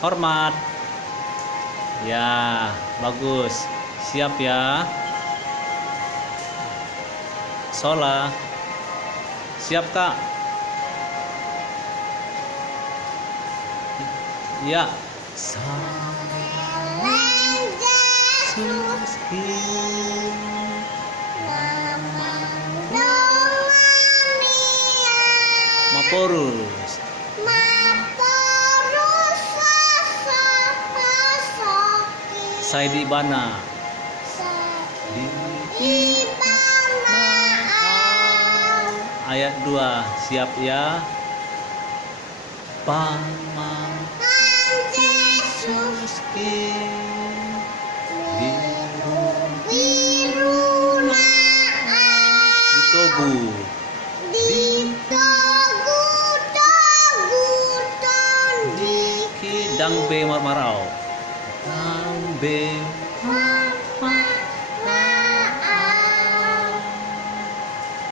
Hormat. Ya, bagus. Siap ya. Sholat. Siap, Kak. Ya. Maporus. Saidi Bana. Ayat 2. Siap ya. Paman Yesus Ditogu Diki Dang Be Marmarau Dang Be